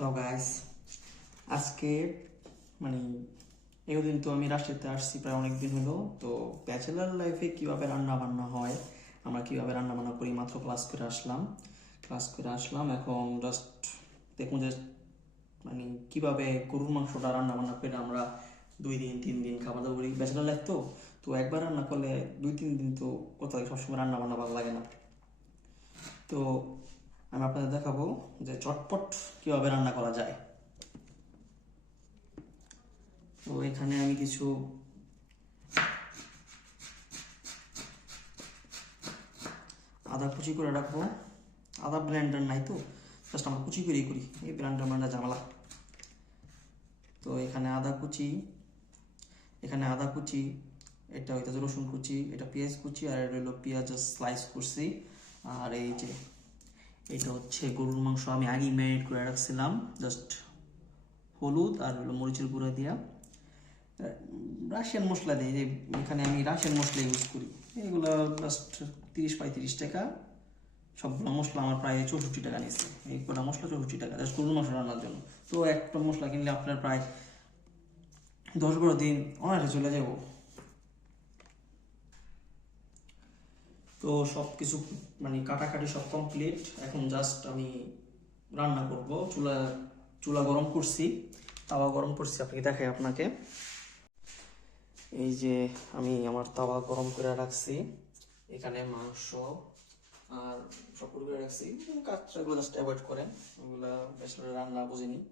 Hello guys আজকে মানে এতদিন তো আমি রাজশাহীতে আসছি প্রায় অনেক দিন হলো, তো ব্যাচেলার লাইফে কীভাবে রান্না বান্না হয়, আমরা কীভাবে রান্না বান্না করি মাত্র ক্লাস করে আসলাম। ক্লাস করে আসলাম, এখন জাস্ট দেখুন যে মানে কীভাবে গরুর মাংসটা রান্না বান্না করে আমরা দুই দিন, তিন দিন খাবার দাবার করি। ব্যাচেলার লাইফ তো তো একবার রান্না করলে দুই, তিন দিন তো কোথাও সবসময় রান্না বান্না ভালো লাগে না। তো আমি আপনাদের দেখাবো যে চটপট কীভাবে রান্না করা যায়। তো এখানে আমি কিছু আদা কুচি করে রাখব। আদা ব্লেন্ডার নাই তো জাস্ট আমরা কুচি করেই করি, এই ব্লেন্ডার ব্লেন্ডার ঝামেলা। তো এখানে আদা কুচি, এখানে আদা কুচি, এটা হইতেছে রসুন কুচি, এটা পেঁয়াজ কুচি, আর এটা হলো পেঁয়াজ স্লাইস করছি আর এই যে এটা হচ্ছে গরুর মাংস আমি আগেই ম্যারিনেট করে রাখছিলাম জাস্ট হলুদ আর হলো মরিচের গুঁড়া দিয়া। রাশিয়ান মশলা দিই, যে এখানে আমি রাশিয়ান মশলা ইউজ করি। এগুলো জাস্ট তিরিশ পঁয়ত্রিশ টাকা। সবগুলো মশলা আমার প্রায় চৌষট্টি টাকা নিয়েছে। এই কটা মশলা চৌষট্টি টাকা জাস্ট গরুর মাংস রান্নার জন্য। তো একটা মশলা কিনলে আপনার প্রায় দশ বারো দিন অনায়াসে চলে যাব। তো সব কিছু মানে কাটাকাটি সব কমপ্লিট এখন জাস্ট আমি রান্না করব। চুলা চুলা গরম করছি। তাওয়া গরম করছি আপনাকে দেখাই আপনাকে। এই যে আমি আমার তাওয়া গরম করে রাখছি। এখানে মাংস আর সব করে রাখছি। কাঁচরাগুলো জাস্ট অ্যাভয়েড করেন। ওগুলা বেশ রান্না বুঝিনি।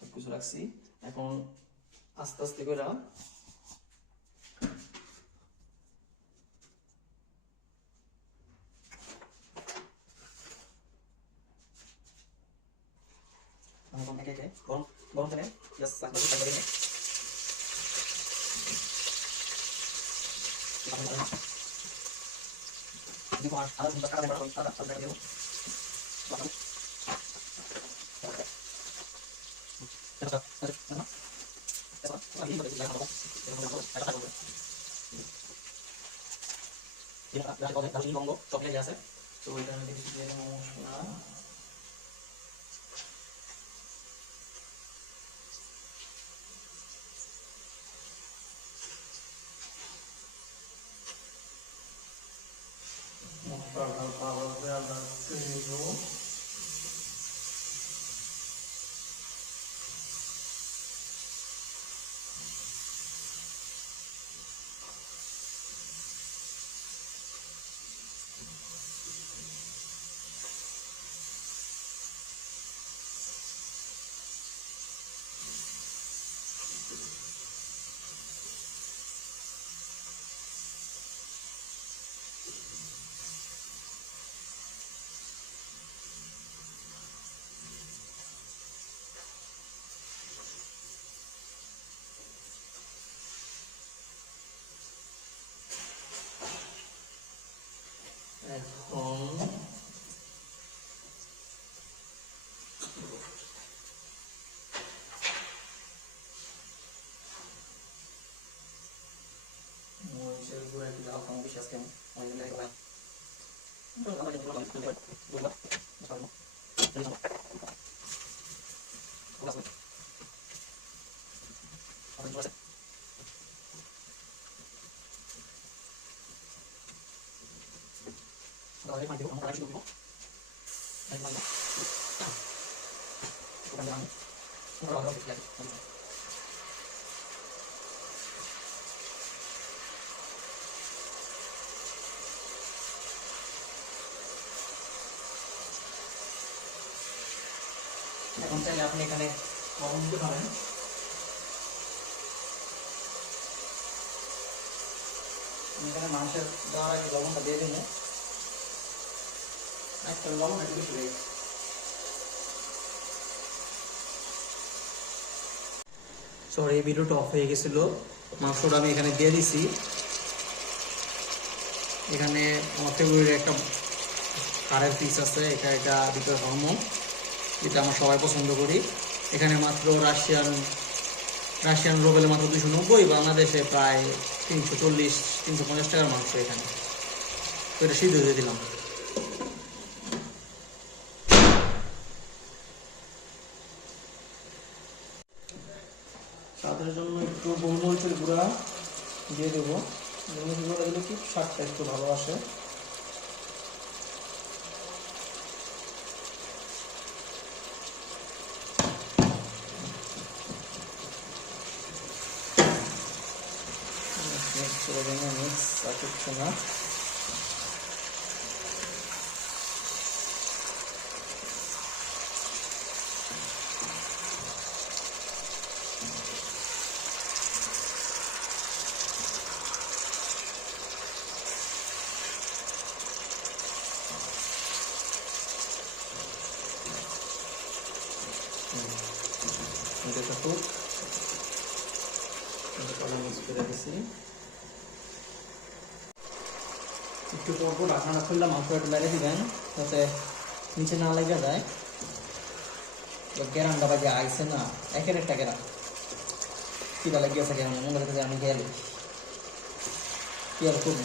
সব কিছু রাখছি। এখন আস্তে আস্তে করে গরম একে একে গরম গরম তেলে জাস্ট সাইড বাই সাইড করে দিব আর আদা দুটো কাটা দেবো আদা আদা দেবো সব লেগে আছে তো এটা দেখি যে মশলা মশলাটা 把它把它这样子弄。এখন মরিচের গুঁড়া একটু দাও কম বেশি আজকে অনেক দিন লাগে Rồi, mà thiếu không có cái gì đâu. Đây là Bukan jalan. Rồi, rồi, jadi. এখন চাইলে আপনি এখানে লবণ দিতে পারেন আমি এখানে মাংসের দেওয়ার আগে লবণটা দিয়ে দিন এই ভিডিওটা অফ হয়ে গেছিল। মাংসটা আমি এখানে দিয়ে দিছি। এখানে একটা কারের পিস আছে। এটা হরমোন যেটা আমরা সবাই পছন্দ করি। এখানে মাত্র রাশিয়ান রাশিয়ান রোবেলে মাত্র দুশো নব্বই, বাংলাদেশে প্রায় তিনশো চল্লিশ, তিনশো পঞ্চাশ টাকার মাংস এখানে। তো এটা সিদ্ধ দিয়ে দিলাম তাদের জন্য একটু গোলমরিচের গুঁড়া দিয়ে দেবো। গোলমরিচের গুঁড়া দিলে কি স্বাদটা একটু ভালো আসে। মিক্স আর না এটা থাকুক দিবেন যাতে নিচে না লেগে যায় আইসে না একের একটা কি বলে গিয়েছে মনে আমি গেলে কি আর করব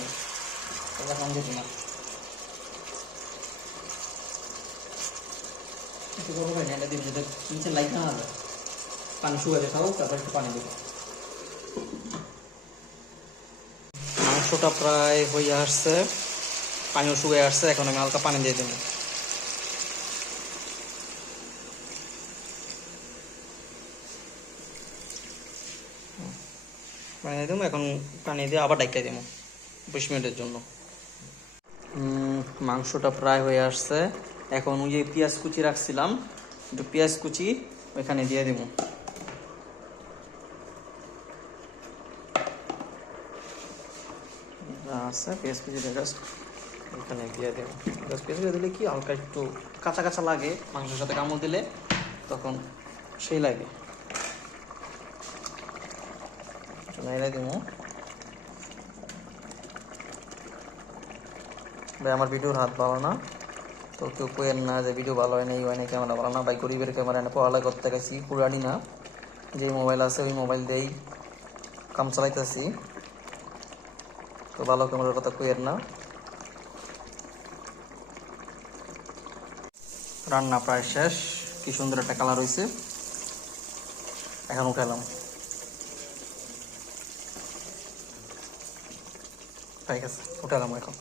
কাম না একটু করব ভাই না এটা দিন যাতে নিচে লাইট না পানি শুকাতে খাও তারপর একটু পানি দেবো। মাংসটা প্রায় হয়ে আসছে, পানিও শুকিয়ে আসছে, এখন আমি হালকা পানি দিয়ে দেবো। পানি দিয়ে দেবো, এখন পানি দিয়ে আবার ডাইকা দেবো, বিশ মিনিটের জন্য। মাংসটা প্রায় হয়ে আসছে। এখন ওই যে পেঁয়াজ কুচি রাখছিলাম, একটু পেঁয়াজ কুচি ওইখানে দিয়ে দেবো। আছে, পেঁয়াজ কুচিটা জাস্ট এখানে দিয়ে দেবো। জাস্ট পেঁয়াজ কুচি দিলে কি হালকা একটু কাঁচা কাঁচা লাগে, মাংসের সাথে কামড় দিলে তখন সেই লাগে। নেড়ে দিব। ভাই, আমার ভিডিওর হাত ভালো না, তো কেউ কোয়েন না যে ভিডিও ভালো হয় না এই না ক্যামেরা ভালো না। ভাই, গরিবের ক্যামেরা এনে পড়ালেখা করতে গেছি, পুরানি না। যে মোবাইল আছে, ওই মোবাইল দিয়েই কাম চালাইতেছি। তো ভালো ক্যামেরার কথা কুয়ের না। রান্না প্রায় শেষ, কি সুন্দর একটা কালার হয়েছে এখন উঠালাম ঠিক আছে, উঠালাম এখন।